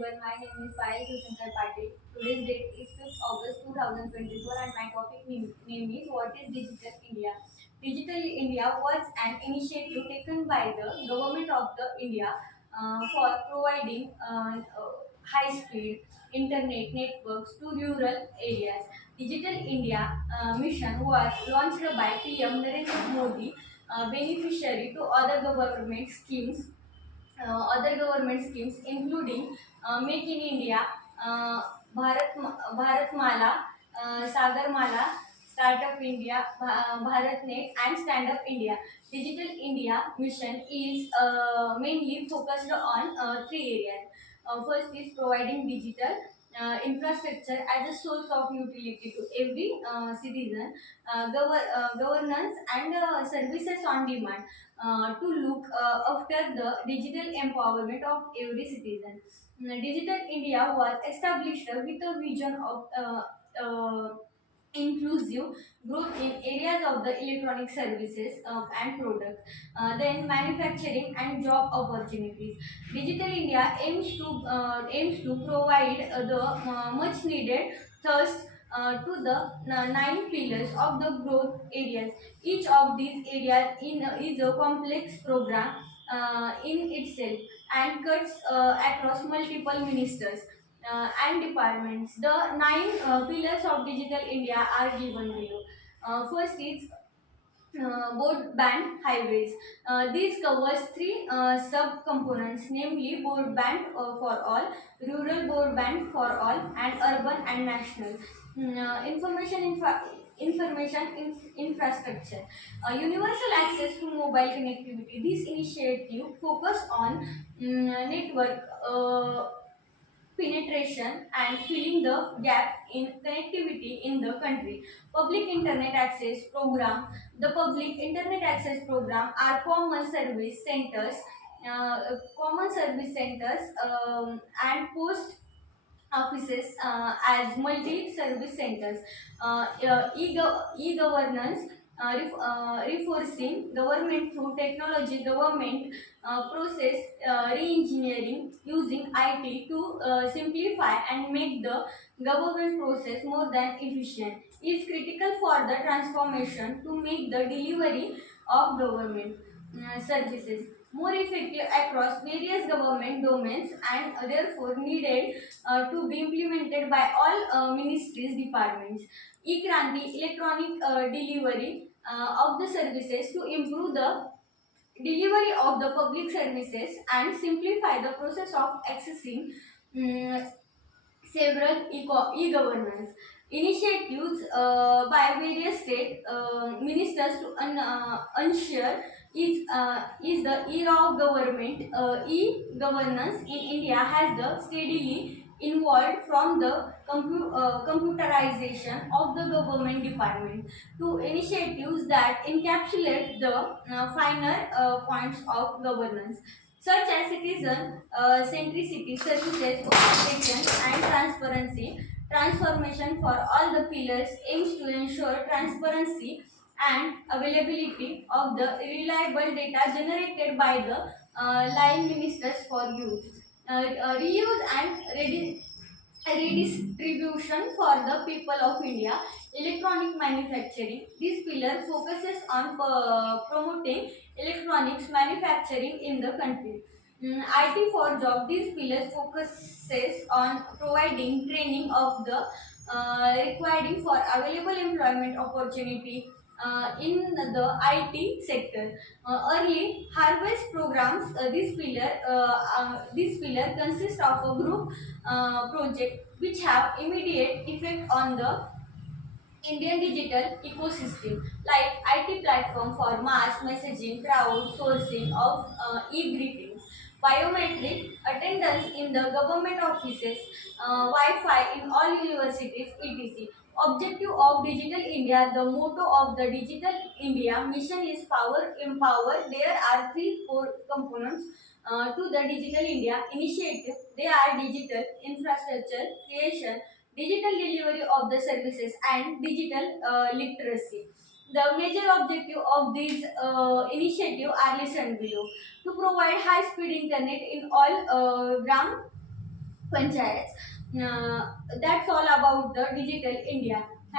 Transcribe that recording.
everyone. My name is Payal Susankar Patil. Today's date is 5th August 2024 and my topic name is What is Digital India? Digital India was an initiative taken by the government of the India for providing high-speed internet networks to rural areas. Digital India mission was launched by PM Narendra Modi, beneficiary to other government schemes including Make in India, uh, Bharatmala, Sagarmala, Startup India, BharatNet, and Stand Up India. Digital India mission is mainly focused on three areas. First is providing digital infrastructure as a source of utility to every citizen, governance and services on demand to look after the digital empowerment of every citizen. Digital India was established with a vision of inclusive growth in areas of the electronic services and products, then manufacturing and job opportunities. Digital India aims to provide the much needed thrust to the nine pillars of the growth areas. Each of these areas is a complex program in itself and cuts across multiple ministers and departments. The nine pillars of Digital India are given below. First is broadband highways. These covers three sub-components, namely broadband for all, rural broadband for all, and urban and national. Information infrastructure. Universal access to mobile connectivity. This initiative focus on network penetration and filling the gap in connectivity in the country. Public Internet Access Program. The Public Internet Access Program are common service centers and post offices as multi-service centers. E-governance, reinforcing government through technology, government process re-engineering using IT to simplify and make the government process more than efficient is critical for the transformation to make the delivery of government services more effective across various government domains and therefore needed to be implemented by all ministries departments. E-Kranti, electronic delivery of the services to improve the delivery of the public services and simplify the process of accessing mm, several e-governance initiatives by various state ministers to ensure is the era of government. E-governance in India has the steadily involved from the computerization of the government department to initiatives that encapsulate the finer points of governance such as citizen centricity, services, orientation, and transparency. Transformation for all the pillars aims to ensure transparency and availability of the reliable data generated by the line ministers for use. Reuse and redistribution for the people of India. Electronic manufacturing. This pillar focuses on promoting electronics manufacturing in the country. IT for job. These pillars focuses on providing training of the requiring for available employment opportunity in the IT sector. Early harvest programs. This pillar consists of a group project which have immediate effect on the Indian digital ecosystem like IT platform for mass messaging, crowd sourcing of e-greetings, biometric attendance in the government offices, Wi-Fi in all universities, etc. Objective of Digital India, the motto of the Digital India mission is power, empower. There are three core components to the Digital India initiative. They are digital infrastructure creation, digital delivery of the services, and digital literacy. The major objective of these initiative are listed below. To provide high-speed internet in all gram panchayats. That's all about the digital India. Thank